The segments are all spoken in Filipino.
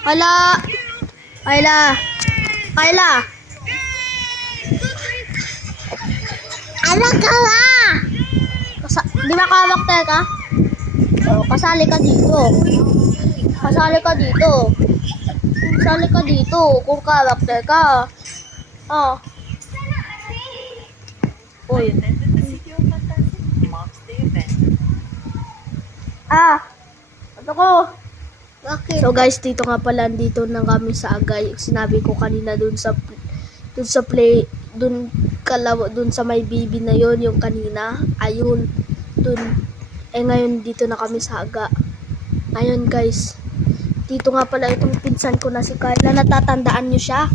Kayla! Kayla! Kayla! Ano ka? Kasa di ba karakter ka? Oh, kasali ka dito. Kasali ka dito. Kasali ka dito kung karakter ka. Oh. Uy. Ah. Ano ko? Bakit? So guys, dito nga pala dito na kami sa Agay. Sinabi ko kanina dun sa dun sa play dun kalaw dun sa may baby na yon yung kanina. Ayun. Dun. Eh ngayon dito na kami sa Aga. Ayun guys. Dito nga pala itong pinsan ko na si Carla. Natatandaan niyo siya?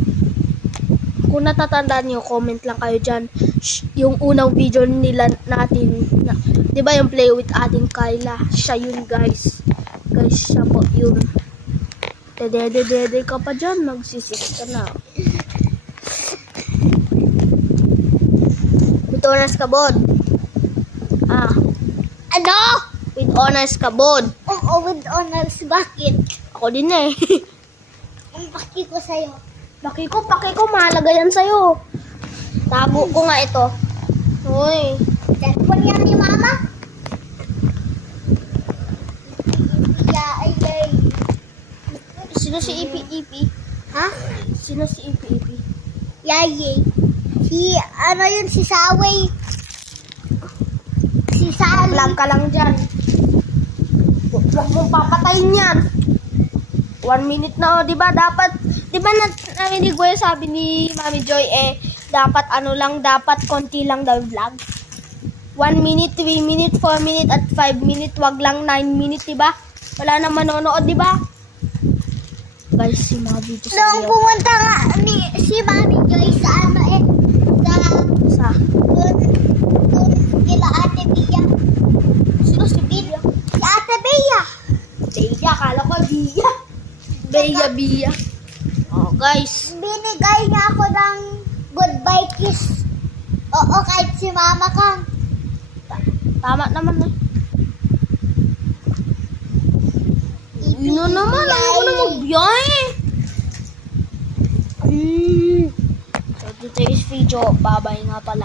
Kung natatandaan niyo, comment lang kayo. Shh, yung unang video nila natin. Na, di ba yung play with ating Kyla? Siya yun guys. Guys, siya po yun. Dede-dede ka pa dyan. Magsisis ka na. With honors ka, bod. Ah. Ano? With honors ka, bod. Oo, with honors. Bakit? Ako din eh. Ang paki ko sa'yo. Paki ko, paki ko. Mahalaga yan sa'yo. Tago ko nga ito. Uy. Cellphone yan ni Mama. Sino si Ipi Ipi? Ha? Sino si Ipi Ipi? Yay, Si, ano yun, si Saway. Si Sally. Vlog ka lang dyan. Hu- Huwag mong papatayin yan. One minute na, oh, di ba? Dapat, di ba na, narinig ko yung sabi ni Mami Joy, eh, dapat ano lang, dapat konti lang daw vlog. One minute, three minute, four minute, at five minute, wag lang nine minute, di ba? Wala nang manonood, di ba? Guys, si video sa Nung pumunta nga ni, si Mami Joy sa ano eh, sa, Sa, dun, dun, kila Ate Bia. sino si Bia? Si Ate Bia. Bia, kala ko Bia. Bia, Bia. Oh, guys. Binigay niya ako ng goodbye kiss. Oo, kahit si Mama ka. Tama naman eh. Ano naman, ano magbiyahe. Mm. So, today's video, babay nga pala.